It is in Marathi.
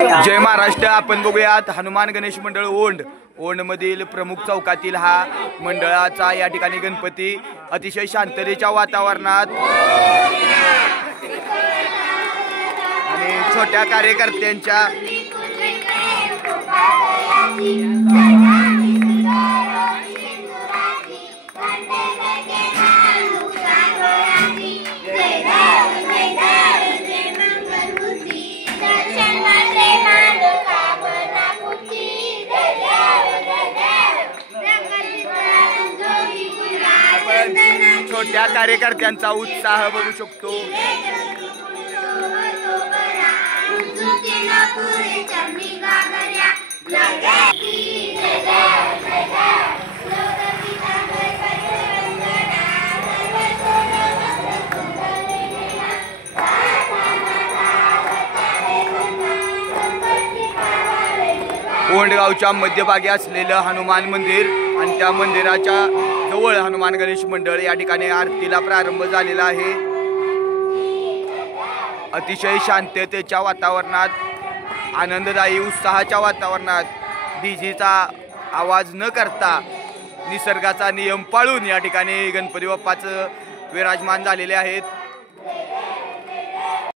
जय महाराष्ट्र। आपण बघूयात हनुमान गणेश मंडळ ओंड मधील प्रमुख चौकातील हा मंडळाचा या ठिकाणी गणपती अतिशय शांततेच्या वातावरणात आणि छोट्या कार्यकर्त्यांच्या छोट्या कार्यकर्त्यांचा उत्साह बघू शकतो। ओंडगावच्या मध्यभागी असलेलं हनुमान मंदिर आणि त्या मंदिराच्या जवळ हनुमान गणेश मंडळ या ठिकाणी आरतीला प्रारंभ झालेला आहे। अतिशय शांततेच्या वातावरणात, आनंददायी उत्साहाच्या वातावरणात डीजेचा आवाज न करता निसर्गाचा नियम पाळून या ठिकाणी गणपती बाप्पाचं विराजमान झालेले आहेत।